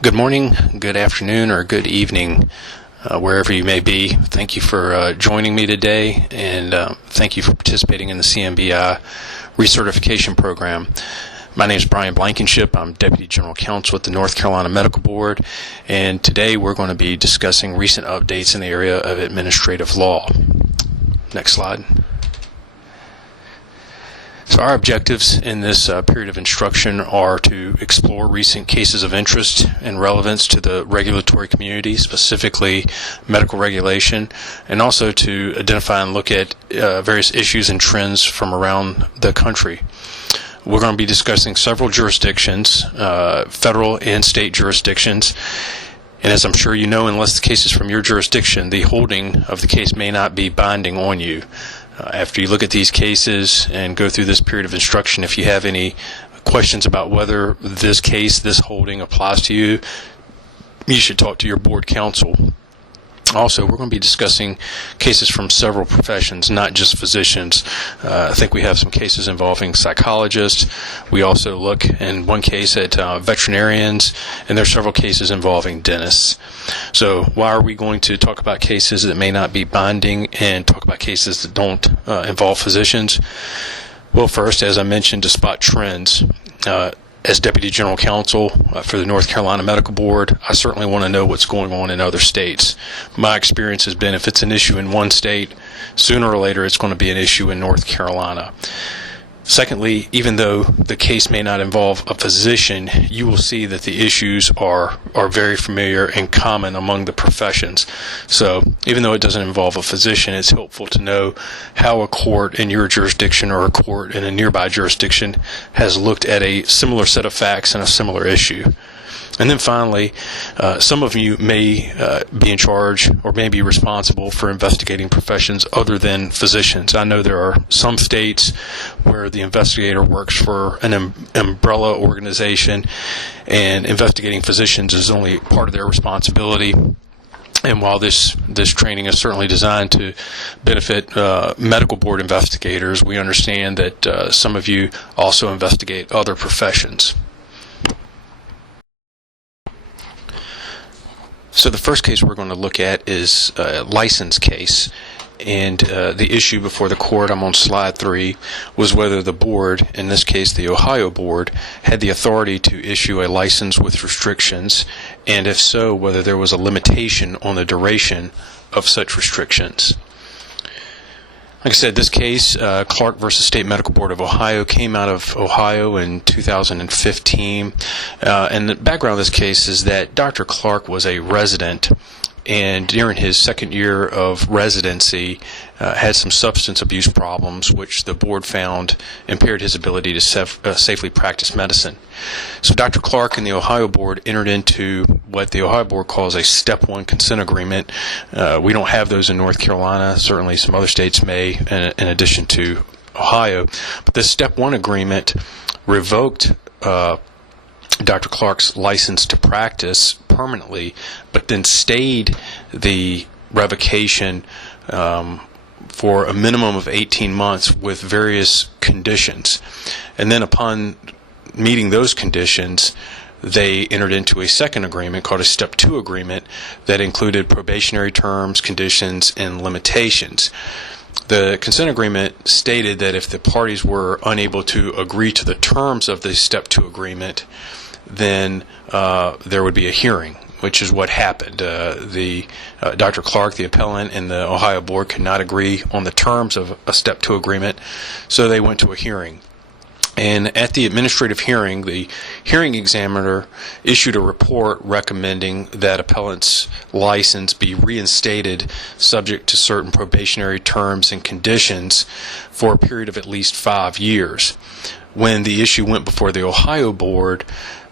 Good morning, good afternoon, or good evening, wherever you may be. Thank you for joining me today, and thank you for participating in the CMBI Recertification program. My name is Blankenship. I'm Deputy General Counsel at the North Carolina Medical Board, and today we're going to be discussing recent updates in the area of administrative law. Next slide. So our objectives in this period of instruction are to explore recent cases of interest and relevance to the regulatory community, specifically medical regulation, and also to identify and look at various issues and trends from around the country. We're going to be discussing several jurisdictions, federal and state jurisdictions. And as I'm sure you know, unless the case is from your jurisdiction, the holding of the case may not be binding on you. After you look at these cases and go through this period of instruction, if you have any questions about whether this case, this holding applies to you, you should talk to your board counsel. Also, we're going to be discussing cases from several professions, not just physicians. I think we have some cases involving psychologists. We also look in one case at veterinarians, and there are several cases involving dentists. So why are we going to talk about cases that may not be binding and talk about cases that don't involve physicians? Well, first, as I mentioned, to spot trends. As Deputy General Counsel for the North Carolina Medical Board, I certainly want to know what's going on in other states. My experience has been if it's an issue in one state, sooner or later it's going to be an issue in North Carolina. Secondly, even though the case may not involve a physician, you will see that the issues are very familiar and common among the professions. So even though it doesn't involve a physician, it's helpful to know how a court in your jurisdiction or a court in a nearby jurisdiction has looked at a similar set of facts and a similar issue. And then finally, some of you may be in charge or may be responsible for investigating professions other than physicians. I know there are some states where the investigator works for an umbrella organization, and investigating physicians is only part of their responsibility. And while this training is certainly designed to benefit medical board investigators, we understand that some of you also investigate other professions. So the first case we're going to look at is a license case, and the issue before the court, I'm on slide 3, was whether the board, in this case the Ohio board, had the authority to issue a license with restrictions, and if so, whether there was a limitation on the duration of such restrictions. Like I said, this case, Clark versus State Medical Board of Ohio, came out of Ohio in 2015. And the background of this case is that Dr. Clark was a resident, and during his second year of residency had some substance abuse problems, which the board found impaired his ability to safely practice medicine. So Dr. Clark and the Ohio board entered into what the Ohio board calls a Step 1 consent agreement. We don't have those in North Carolina. Certainly some other states may, in addition to Ohio. But this Step 1 agreement revoked Dr. Clark's license to practice permanently, but then stayed the revocation for a minimum of 18 months with various conditions. And then upon meeting those conditions, they entered into a second agreement called a Step 2 agreement that included probationary terms, conditions, and limitations. The consent agreement stated that if the parties were unable to agree to the terms of the Step 2 agreement, then there would be a hearing, which is what happened. Dr. Clark, the appellant, and the Ohio board could not agree on the terms of a Step 2 agreement, so they went to a hearing. And at the administrative hearing, the hearing examiner issued a report recommending that appellant's license be reinstated subject to certain probationary terms and conditions for a period of at least 5 years. When the issue went before the Ohio board,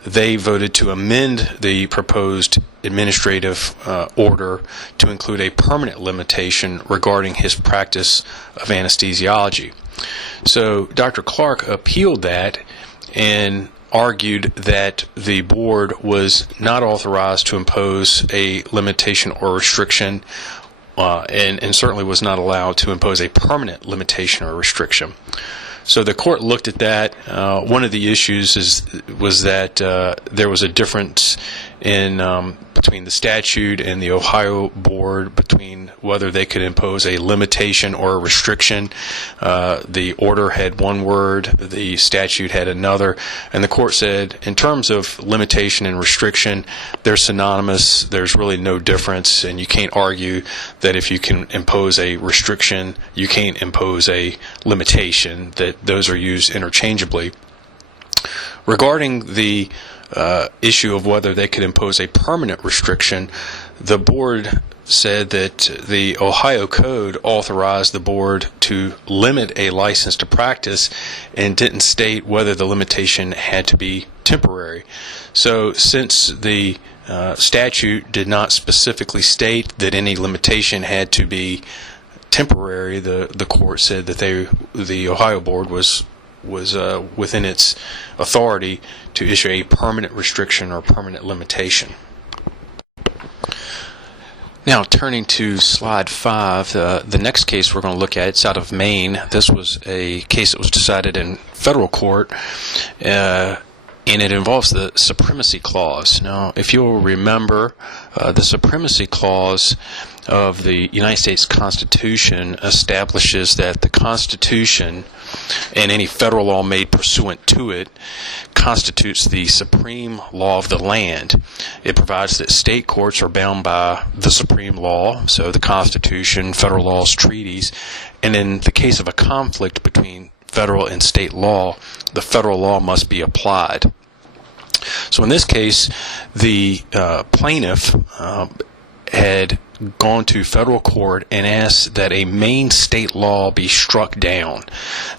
they voted to amend the proposed administrative order to include a permanent limitation regarding his practice of anesthesiology. So Dr. Clark appealed that and argued that the board was not authorized to impose a limitation or restriction and certainly was not allowed to impose a permanent limitation or restriction. So the court looked at that. One of the issues was that there was a difference between the statute and the Ohio board between whether they could impose a limitation or a restriction. The order had one word, the statute had another, and the court said in terms of limitation and restriction, they're synonymous. There's really no difference, and you can't argue that if you can impose a restriction, you can't impose a limitation, that those are used interchangeably. Regarding the issue of whether they could impose a permanent restriction, the board said that the Ohio Code authorized the board to limit a license to practice and didn't state whether the limitation had to be temporary. So since the statute did not specifically state that any limitation had to be temporary, the court said that the Ohio board was within its authority to issue a permanent restriction or permanent limitation. Now, turning to slide 5, the next case we're going to look at, it's out of Maine. This was a case that was decided in federal court, and it involves the Supremacy Clause. Now, if you'll remember, the Supremacy Clause of the United States Constitution establishes that the Constitution and any federal law made pursuant to it constitutes the supreme law of the land. It provides that state courts are bound by the supreme law, so the Constitution, federal laws, treaties, and in the case of a conflict between federal and state law, the federal law must be applied. So in this case, the plaintiff had gone to federal court and asked that a Maine state law be struck down.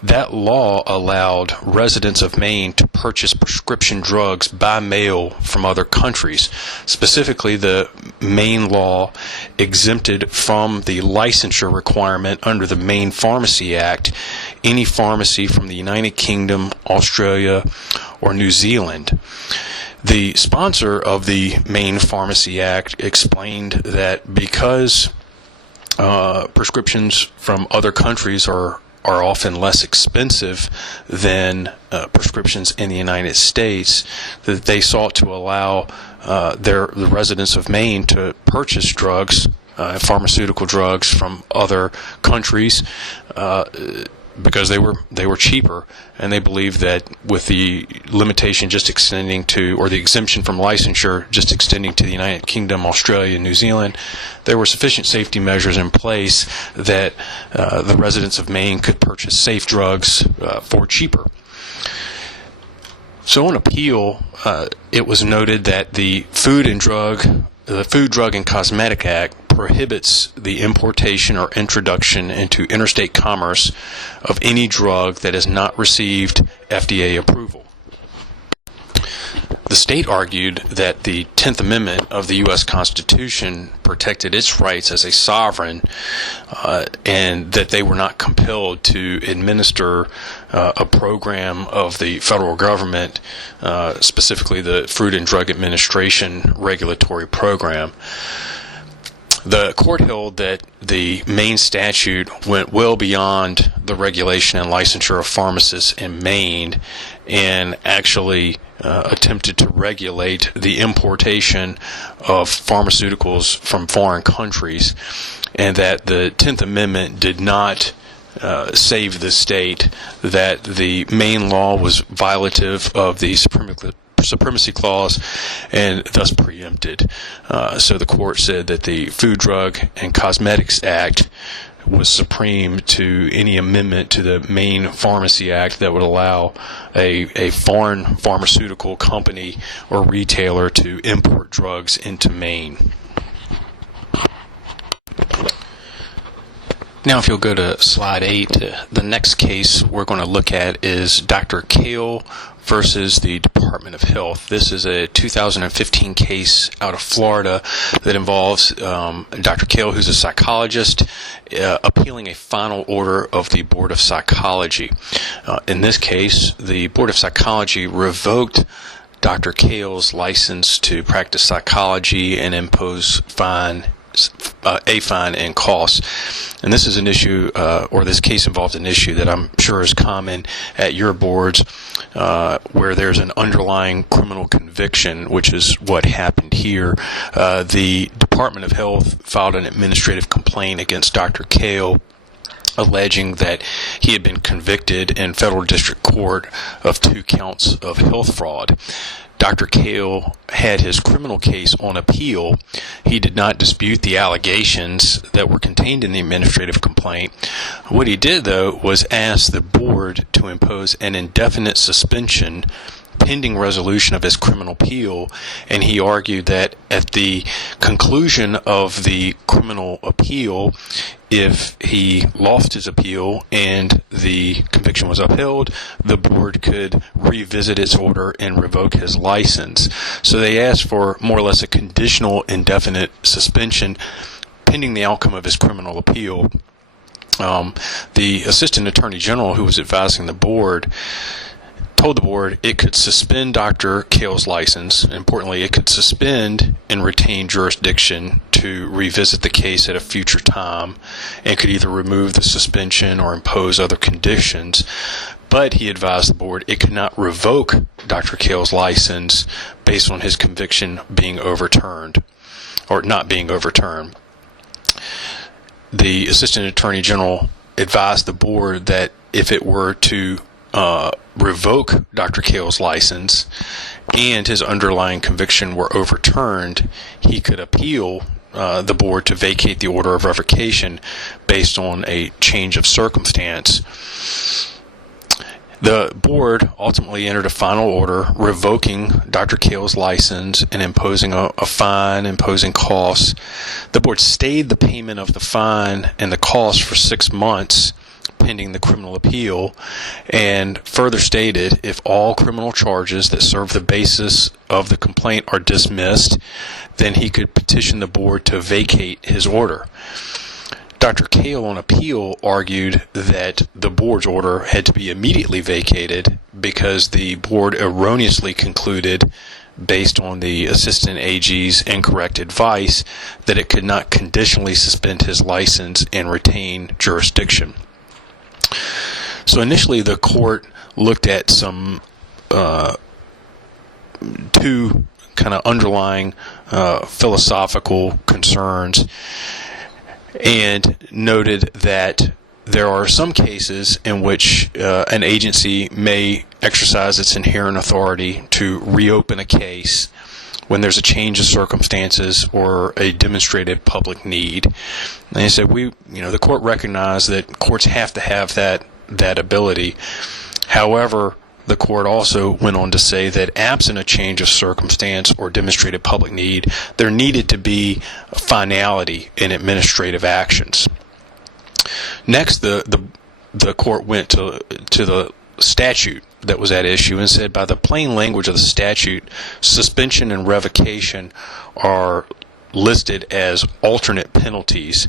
That law allowed residents of Maine to purchase prescription drugs by mail from other countries. Specifically, the Maine law exempted from the licensure requirement under the Maine Pharmacy Act any pharmacy from the United Kingdom, Australia, or New Zealand. The sponsor of the Maine Pharmacy Act explained that because prescriptions from other countries are often less expensive than prescriptions in the United States, that they sought to allow the residents of Maine to purchase drugs, pharmaceutical drugs from other countries, because they were cheaper, and they believed that with the limitation just extending to, or the exemption from licensure just extending to the United Kingdom, Australia, and New Zealand, there were sufficient safety measures in place that the residents of Maine could purchase safe drugs for cheaper. So on appeal, it was noted that the Food, Drug, and Cosmetic Act prohibits the importation or introduction into interstate commerce of any drug that has not received FDA approval. The state argued that the 10th Amendment of the U.S. Constitution protected its rights as a sovereign, and that they were not compelled to administer a program of the federal government, specifically the Food and Drug Administration regulatory program. The court held that the Maine statute went well beyond the regulation and licensure of pharmacists in Maine and actually attempted to regulate the importation of pharmaceuticals from foreign countries, and that the 10th Amendment did not save the state, that the Maine law was violative of the Supremacy Clause and thus preempted. So the court said that the Food, Drug, and Cosmetics Act was supreme to any amendment to the Maine Pharmacy Act that would allow a foreign pharmaceutical company or retailer to import drugs into Maine. Now, if you'll go to slide 8, the next case we're going to look at is Dr. Kale versus the Department of Health. This is a 2015 case out of Florida that involves Dr. Kale, who's a psychologist, appealing a final order of the Board of Psychology. In this case, the Board of Psychology revoked Dr. Kale's license to practice psychology and impose fine fine and costs. And this is an issue, or this case involves an issue that I'm sure is common at your boards, where there's an underlying criminal conviction, which is what happened here. The Department of Health filed an administrative complaint against Dr. Kale, alleging that he had been convicted in federal district court of 2 counts of health fraud. Dr. Kale had his criminal case on appeal. He did not dispute the allegations that were contained in the administrative complaint. What he did, though, was ask the board to impose an indefinite suspension pending resolution of his criminal appeal, and he argued that at the conclusion of the criminal appeal, if he lost his appeal and the conviction was upheld, the board could revisit its order and revoke his license. So they asked for more or less a conditional indefinite suspension pending the outcome of his criminal appeal. The Assistant Attorney General, who was advising the board, told the board it could suspend Dr. Kale's license. Importantly, it could suspend and retain jurisdiction to revisit the case at a future time, and could either remove the suspension or impose other conditions. But he advised the board it could not revoke Dr. Kale's license based on his conviction being overturned, or not being overturned. The Assistant Attorney General advised the board that if it were to revoke Dr. Kale's license and his underlying conviction were overturned, he could appeal the board to vacate the order of revocation based on a change of circumstance. The board ultimately entered a final order revoking Dr. Kale's license and imposing a fine, imposing costs. The board stayed the payment of the fine and the costs for 6 months pending the criminal appeal, and further stated if all criminal charges that serve the basis of the complaint are dismissed, then he could petition the board to vacate his order. Dr. Kale on appeal argued that the board's order had to be immediately vacated because the board erroneously concluded, based on the Assistant AG's incorrect advice, that it could not conditionally suspend his license and retain jurisdiction. So initially the court looked at some 2 kind of underlying philosophical concerns, and noted that there are some cases in which an agency may exercise its inherent authority to reopen a case when there's a change of circumstances or a demonstrated public need. And they said the court recognized that courts have to have that ability. However, the court also went on to say that absent a change of circumstance or demonstrated public need, there needed to be finality in administrative actions. Next, the court went to the statute that was at issue and said, by the plain language of the statute, suspension and revocation are listed as alternate penalties,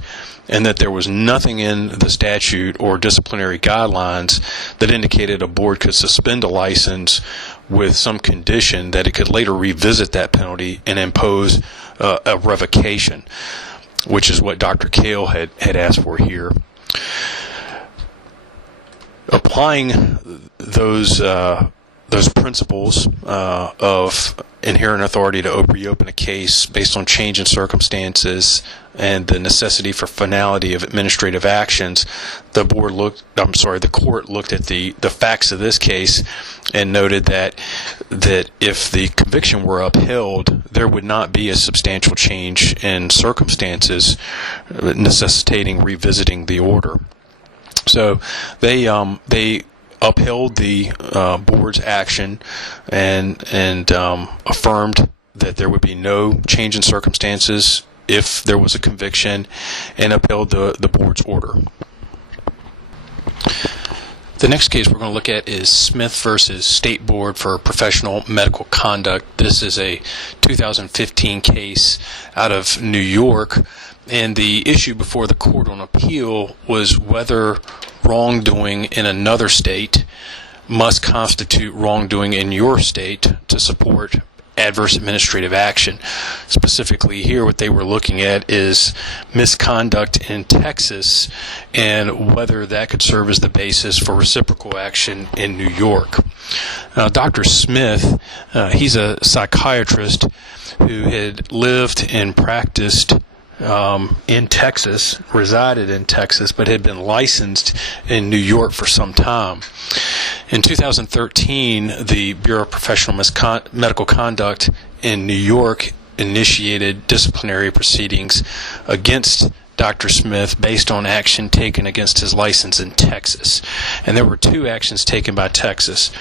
and that there was nothing in the statute or disciplinary guidelines that indicated a board could suspend a license with some condition that it could later revisit that penalty and impose a revocation, which is what Dr. Kale had asked for here. Applying those principles of inherent authority to reopen a case based on change in circumstances and the necessity for finality of administrative actions, the court looked at the facts of this case and noted that if the conviction were upheld, there would not be a substantial change in circumstances necessitating revisiting the order. So they upheld the board's action and affirmed that there would be no change in circumstances if there was a conviction, and upheld the board's order. The next case we're going to look at is Smith versus State Board for Professional Medical Conduct. This is a 2015 case out of New York, and the issue before the Court on Appeal was whether wrongdoing in another state must constitute wrongdoing in your state to support adverse administrative action. Specifically here, what they were looking at is misconduct in Texas and whether that could serve as the basis for reciprocal action in New York. Now, Dr. Smith, he's a psychiatrist who had lived and practiced in Texas, resided in Texas, but had been licensed in New York for some time. In 2013, the Bureau of Professional Medical Conduct in New York initiated disciplinary proceedings against Dr. Smith based on action taken against his license in Texas. And there were two actions taken by Texas.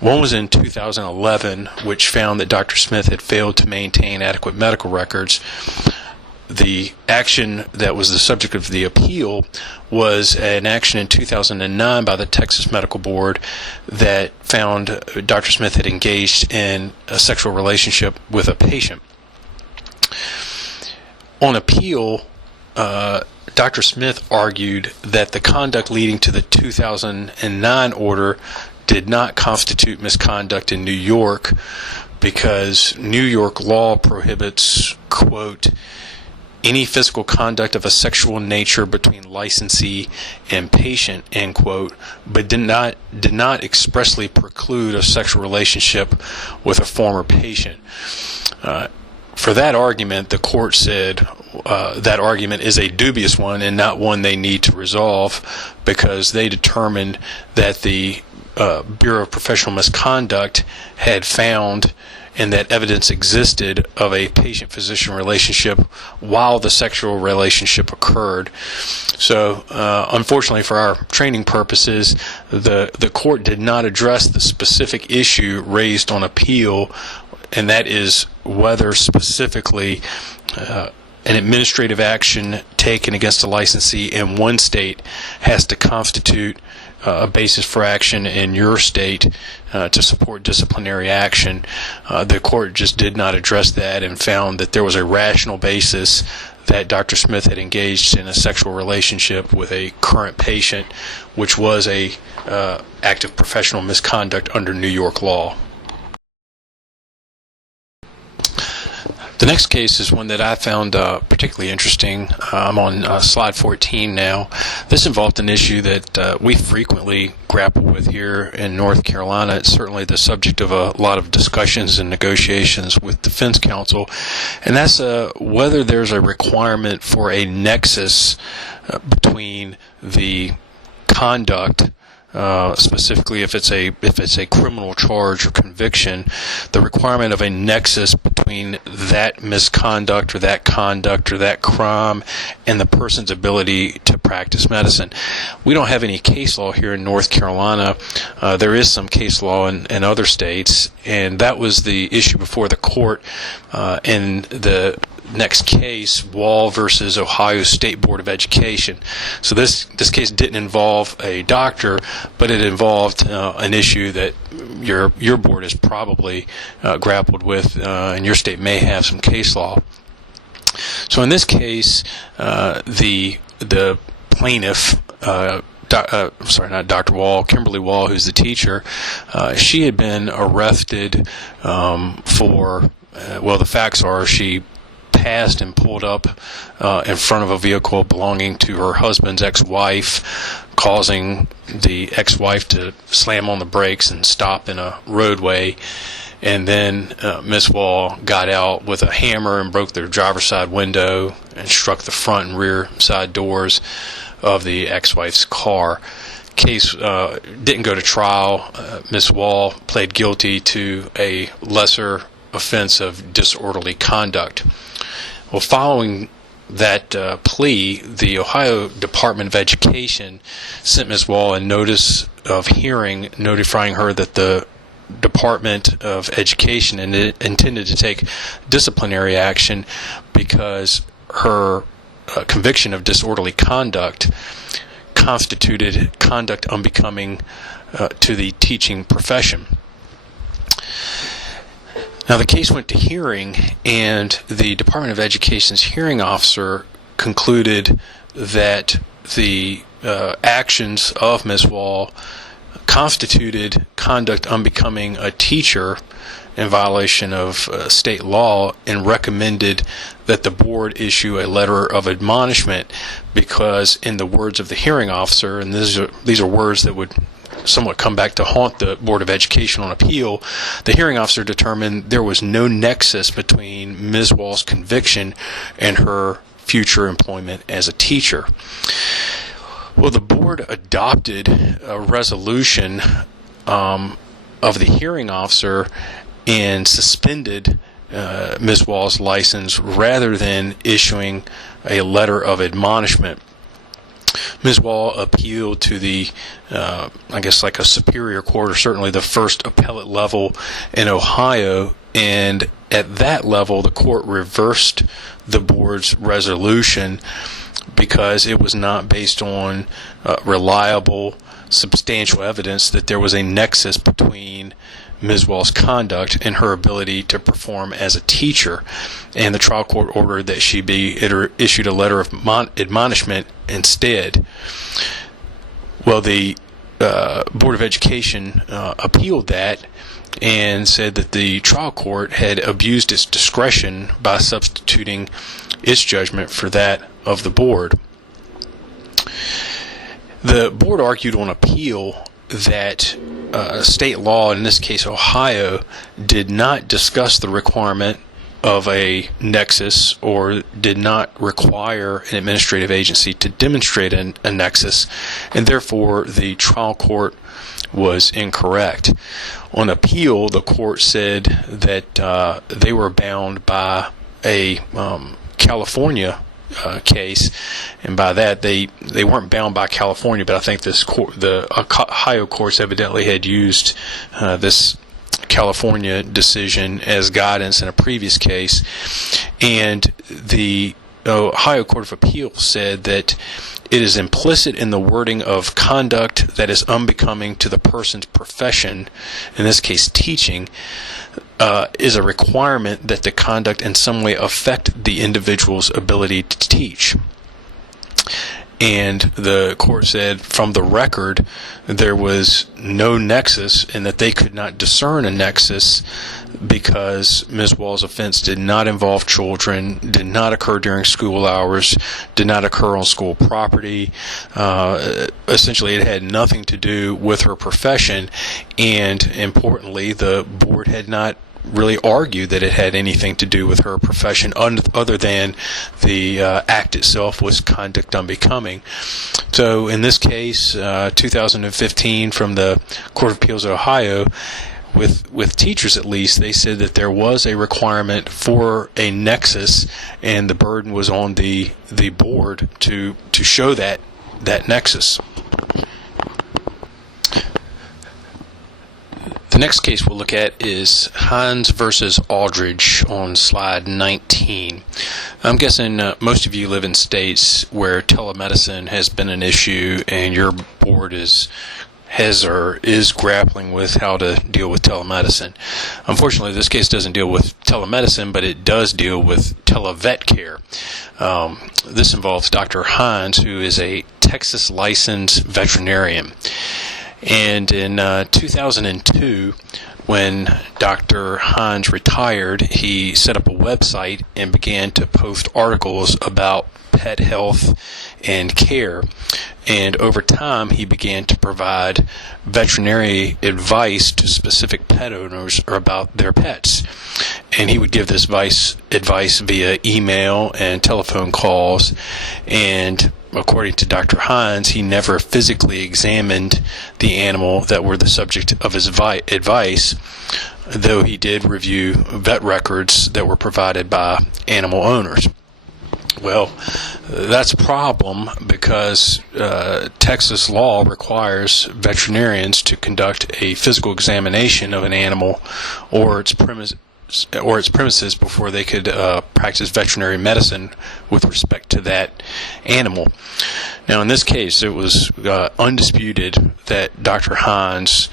One was in 2011, which found that Dr. Smith had failed to maintain adequate medical records. The action that was the subject of the appeal was an action in 2009 by the Texas Medical Board that found Dr. Smith had engaged in a sexual relationship with a patient. On appeal, Dr. Smith argued that the conduct leading to the 2009 order did not constitute misconduct in New York because New York law prohibits, quote, any physical conduct of a sexual nature between licensee and patient, end quote, but did not expressly preclude a sexual relationship with a former patient. For that argument, the court said that argument is a dubious one and not one they need to resolve because they determined that the Bureau of Professional Misconduct had found and that evidence existed of a patient-physician relationship while the sexual relationship occurred. So, unfortunately for our training purposes, the court did not address the specific issue raised on appeal, and that is whether specifically an administrative action taken against a licensee in one state has to constitute a basis for action in your state to support disciplinary action. The court just did not address that and found that there was a rational basis that Dr. Smith had engaged in a sexual relationship with a current patient, which was a act of professional misconduct under New York law. The next case is one that I found particularly interesting. I'm on slide 14 now. This involved an issue that we frequently grapple with here in North Carolina. It's certainly the subject of a lot of discussions and negotiations with defense counsel, and that's whether there's a requirement for a nexus between the conduct, specifically if it's a criminal charge or conviction, the requirement of a nexus between that misconduct or that conduct or that crime and the person's ability to practice medicine. We don't have any case law here in North Carolina. There is some case law in other states, and that was the issue before the court in the next case, Wall versus Ohio State Board of Education. So this case didn't involve a doctor, but it involved an issue that your board has probably grappled with, and your state may have some case law. So in this case, the plaintiff, not Dr. Wall, Kimberly Wall, who's the teacher, she had been arrested for, the facts are she passed and pulled up in front of a vehicle belonging to her husband's ex-wife, causing the ex-wife to slam on the brakes and stop in a roadway. And then Miss Wall got out with a hammer and broke their driver's side window and struck the front and rear side doors of the ex-wife's car. Case didn't go to trial. Miss Wall pled guilty to a lesser offense of disorderly conduct. Well, following that plea, the Ohio Department of Education sent Ms. Wall a notice of hearing notifying her that the Department of Education intended to take disciplinary action because her conviction of disorderly conduct constituted conduct unbecoming to the teaching profession. Now, the case went to hearing, and the Department of Education's hearing officer concluded that the actions of Ms. Wall constituted conduct unbecoming a teacher in violation of state law and recommended that the board issue a letter of admonishment because, in the words of the hearing officer, and these are words that would somewhat come back to haunt the Board of Education on appeal, the hearing officer determined there was no nexus between Ms. Wall's conviction and her future employment as a teacher. Well, the board adopted a resolution of the hearing officer and suspended Ms. Wall's license rather than issuing a letter of admonishment. Ms. Wall appealed to the, I guess, like a superior court, or certainly the first appellate level in Ohio, and at that level the court reversed the board's resolution because it was not based on reliable, substantial evidence that there was a nexus between Ms. Wall's conduct and her ability to perform as a teacher, and the trial court ordered that she be issued a letter of admonishment instead. Well, the Board of Education appealed that and said that the trial court had abused its discretion by substituting its judgment for that of the board. The board argued on appeal that state law, in this case Ohio, did not discuss the requirement of a nexus or did not require an administrative agency to demonstrate a nexus, and therefore the trial court was incorrect. On appeal, the court said that they were bound by a California case, and by that they weren't bound by California, but I think the Ohio courts evidently had used this California decision as guidance in a previous case, and the Ohio Court of Appeals said that it is implicit in the wording of conduct that is unbecoming to the person's profession, in this case teaching, is a requirement that the conduct in some way affect the individual's ability to teach. And the court said from the record there was no nexus, and that they could not discern a nexus because Ms. Wall's offense did not involve children, did not occur during school hours, did not occur on school property. Essentially, it had nothing to do with her profession, and importantly, the board had not really argued that it had anything to do with her profession other than the act itself was conduct unbecoming. So in this case, 2015, from the Court of Appeals of Ohio, with teachers at least, they said that there was a requirement for a nexus, and the burden was on the board to show that nexus. The next case we'll look at is Hines versus Aldridge on slide 19. I'm guessing most of you live in states where telemedicine has been an issue, and your board is grappling with how to deal with telemedicine. Unfortunately, this case doesn't deal with telemedicine, but it does deal with televet care. This involves Dr. Hines, who is a Texas licensed veterinarian. And in 2002, when Dr. Hines retired, he set up a website and began to post articles about pet health and care. And over time, he began to provide veterinary advice to specific pet owners about their pets. And he would give this advice via email and telephone calls. And according to Dr. Hines, he never physically examined the animal that were the subject of his advice, though he did review vet records that were provided by animal owners. Well, that's a problem because Texas law requires veterinarians to conduct a physical examination of an animal or its premises before they could practice veterinary medicine with respect to that animal. Now, in this case, it was undisputed that Dr. Hines,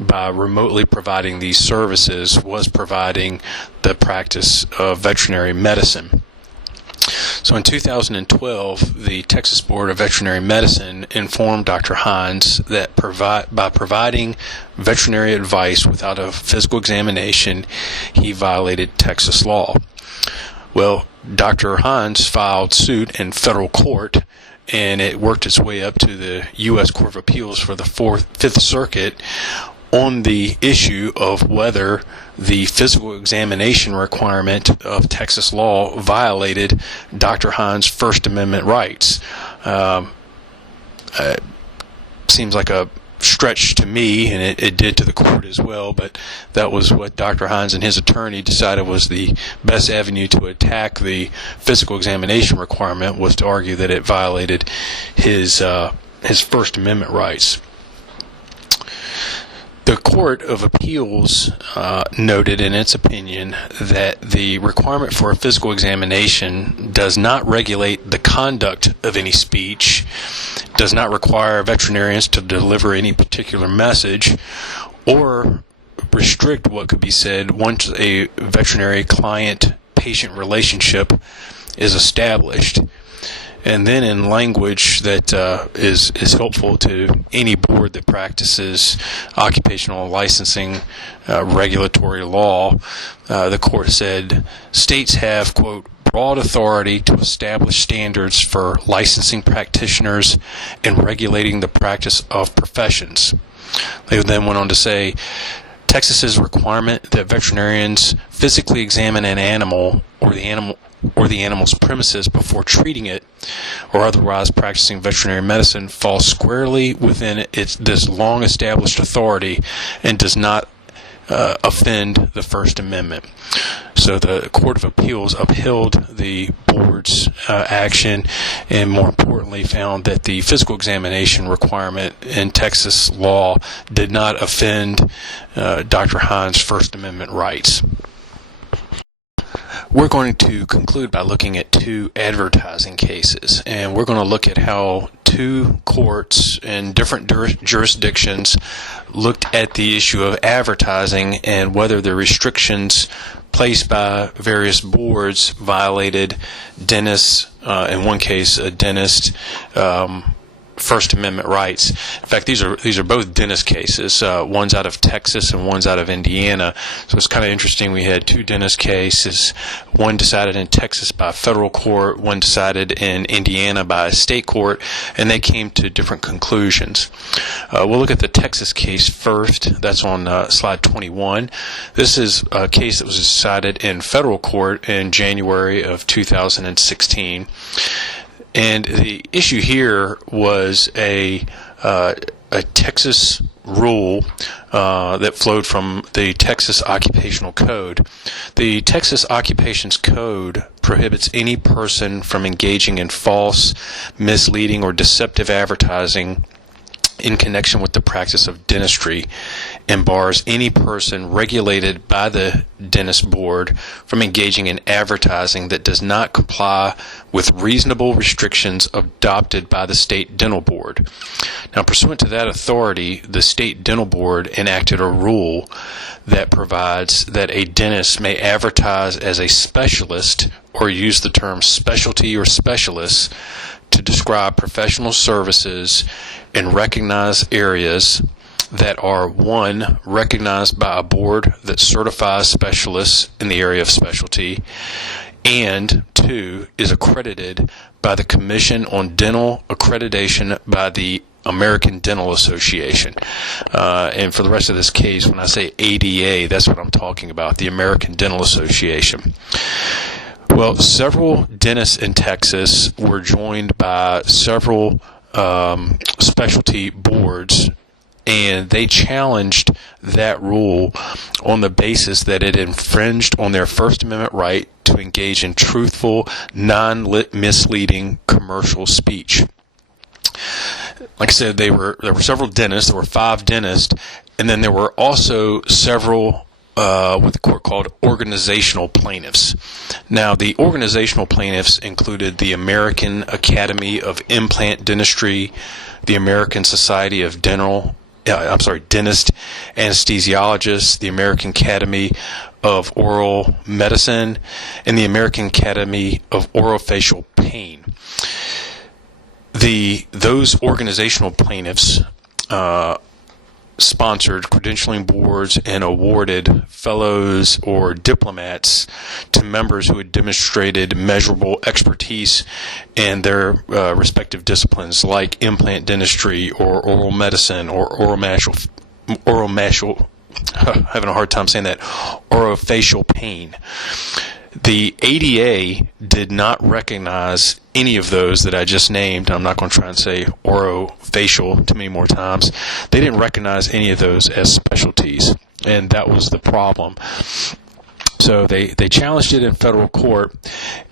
by remotely providing these services, was providing the practice of veterinary medicine. So in 2012, the Texas Board of Veterinary Medicine informed Dr. Hines that by providing veterinary advice without a physical examination, he violated Texas law. Well, Dr. Hines filed suit in federal court, and it worked its way up to the U.S. Court of Appeals for the Fifth Circuit on the issue of whether the physical examination requirement of Texas law violated Dr. Hines' First Amendment rights. Seems like a stretch to me, and it did to the court as well, but that was what Dr. Hines and his attorney decided was the best avenue to attack the physical examination requirement, was to argue that it violated his First Amendment rights. The Court of Appeals noted in its opinion that the requirement for a physical examination does not regulate the conduct of any speech, does not require veterinarians to deliver any particular message, or restrict what could be said once a veterinary client-patient relationship is established. And then in language that is helpful to any board that practices occupational licensing regulatory law, the court said, states have, quote, broad authority to establish standards for licensing practitioners and regulating the practice of professions. They then went on to say, Texas's requirement that veterinarians physically examine an animal or the animal's premises before treating it or otherwise practicing veterinary medicine falls squarely within this long-established authority and does not offend the First Amendment. So the Court of Appeals upheld the board's action, and more importantly found that the physical examination requirement in Texas law did not offend Dr. Hines' First Amendment rights. We're going to conclude by looking at two advertising cases, and we're going to look at how two courts in different jurisdictions looked at the issue of advertising and whether the restrictions placed by various boards violated dentists, in one case a dentist, First Amendment rights. In fact, these are both dentist cases. One's out of Texas and one's out of Indiana. So it's kind of interesting. We had two dentist cases. One decided in Texas by a federal court, one decided in Indiana by a state court, and they came to different conclusions. We'll look at the Texas case first. That's on slide 21. This is a case that was decided in federal court in January of 2016. And the issue here was a Texas rule that flowed from the Texas Occupational Code. The Texas Occupations Code prohibits any person from engaging in false, misleading, or deceptive advertising in connection with the practice of dentistry, and bars any person regulated by the dentist board from engaging in advertising that does not comply with reasonable restrictions adopted by the state dental board. Now, pursuant to that authority, the state dental board enacted a rule that provides that a dentist may advertise as a specialist or use the term specialty or specialist to describe professional services in recognized areas that are, one, recognized by a board that certifies specialists in the area of specialty, and two, is accredited by the Commission on Dental Accreditation by the American Dental Association. And for the rest of this case, when I say ADA, that's what I'm talking about, the American Dental Association. Well, several dentists in Texas were joined by several specialty boards, and they challenged that rule on the basis that it infringed on their First Amendment right to engage in truthful, non-misleading commercial speech. Like I said, there were several dentists. There were 5 dentists, and then there were also several what the court called organizational plaintiffs. Now, the organizational plaintiffs included the American Academy of Implant Dentistry, the American Society of Dental Dentist Anesthesiologists, the American Academy of Oral Medicine, and the American Academy of Orofacial Pain. Those organizational plaintiffs sponsored credentialing boards and awarded fellows or diplomats to members who had demonstrated measurable expertise in their respective disciplines, like implant dentistry or oral medicine or having a hard time saying that, orofacial pain. The ADA did not recognize any of those that I just named. I'm not going to try and say orofacial too many more times. They didn't recognize any of those as specialties, and that was the problem. So they challenged it in federal court,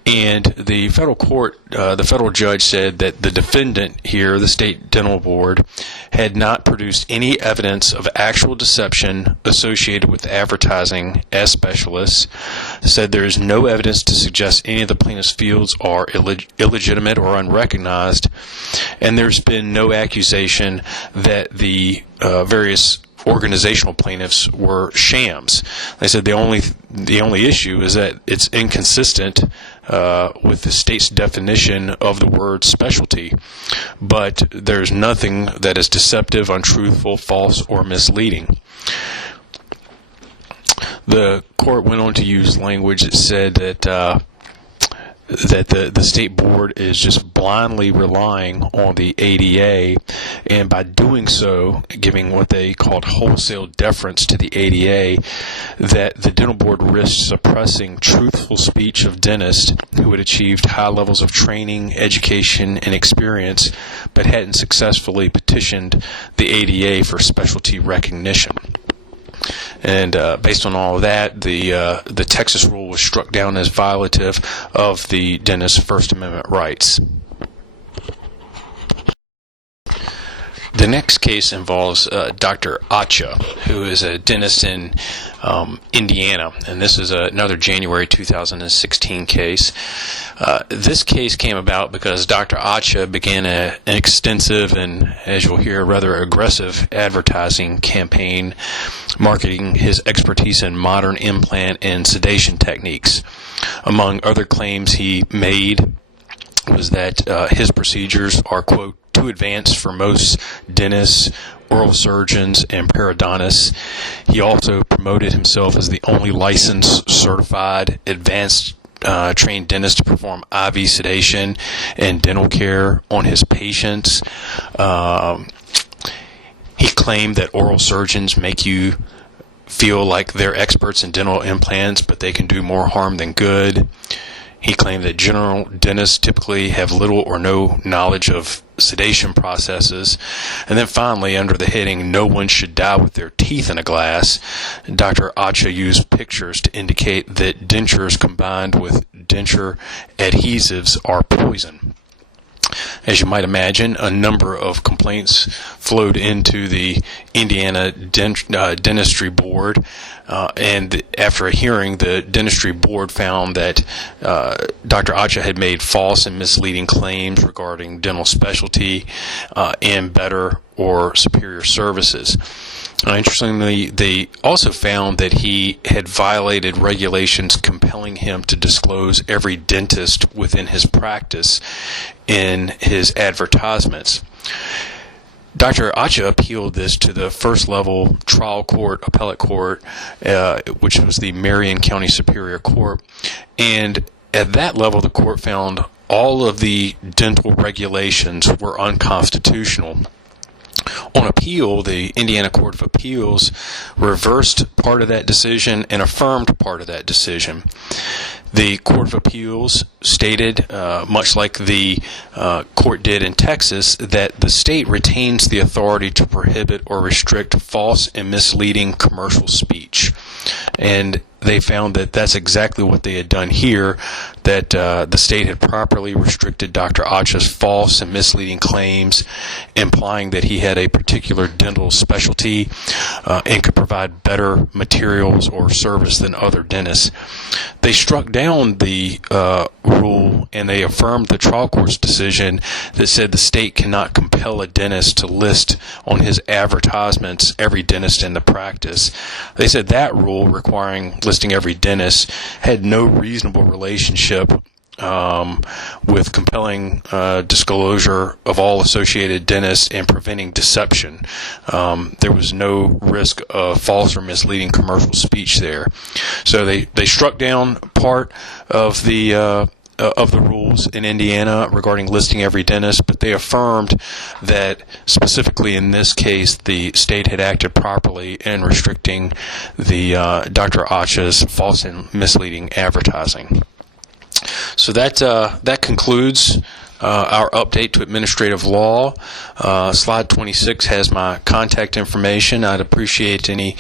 and the federal court, the federal judge said that the defendant here, the State Dental Board, had not produced any evidence of actual deception associated with advertising as specialists, said there is no evidence to suggest any of the plaintiff's fields are illegitimate or unrecognized, and there's been no accusation that the various organizational plaintiffs were shams. They said the only issue is that it's inconsistent with the state's definition of the word specialty, but there's nothing that is deceptive, untruthful, false, or misleading. The court went on to use language that said that the state board is just blindly relying on the ADA, and by doing so, giving what they called wholesale deference to the ADA, that the dental board risks suppressing truthful speech of dentists who had achieved high levels of training, education, and experience, but hadn't successfully petitioned the ADA for specialty recognition. And based on all of that, the Texas rule was struck down as violative of the dentist's First Amendment rights. The next case involves Dr. Acha, who is a dentist in Indiana, and this is another January 2016 case. This case came about because Dr. Acha began an extensive and, as you'll hear, rather aggressive advertising campaign marketing his expertise in modern implant and sedation techniques. Among other claims he made was that his procedures are, quote, too advanced for most dentists, oral surgeons, and periodontists. He also promoted himself as the only licensed, certified, advanced trained dentist to perform IV sedation and dental care on his patients. He claimed that oral surgeons make you feel like they're experts in dental implants, but they can do more harm than good. He claimed that general dentists typically have little or no knowledge of sedation processes. And then finally, under the heading, "No one should die with their teeth in a glass," Dr. Acha used pictures to indicate that dentures combined with denture adhesives are poison. As you might imagine, a number of complaints flowed into the Indiana Dentistry Board, and after a hearing, the Dentistry Board found that Dr. Acha had made false and misleading claims regarding dental specialty and better or superior services. Interestingly, they also found that he had violated regulations compelling him to disclose every dentist within his practice in his advertisements. Dr. Acha appealed this to the first level trial court, appellate court, which was the Marion County Superior Court. And at that level, the court found all of the dental regulations were unconstitutional. On appeal, the Indiana Court of Appeals reversed part of that decision and affirmed part of that decision. The Court of Appeals stated, much like the court did in Texas, that the state retains the authority to prohibit or restrict false and misleading commercial speech. And they found that that's exactly what they had done here, that the state had properly restricted Dr. Acha's false and misleading claims, implying that he had a particular dental specialty and could provide better materials or service than other dentists. They struck down the rule, and they affirmed the trial court's decision that said the state cannot compel a dentist to list on his advertisements every dentist in the practice. They said that rule, requiring listing every dentist, had no reasonable relationship with compelling disclosure of all associated dentists and preventing deception. There was no risk of false or misleading commercial speech there. So they struck down part of the rules in Indiana regarding listing every dentist, but they affirmed that specifically in this case the state had acted properly in restricting the Dr. Acha's false and misleading advertising. So that concludes our update to administrative law. Slide 26 has my contact information. I'd appreciate any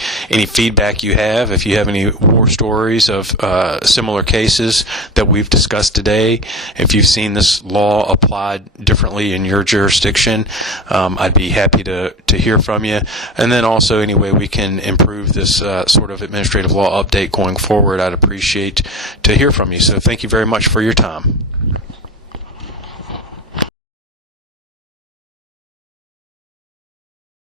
feedback you have. If you have any war stories of similar cases that we've discussed today, if you've seen this law applied differently in your jurisdiction, I'd be happy to hear from you. And then also any way we can improve this sort of administrative law update going forward, I'd appreciate to hear from you. So thank you very much for your time.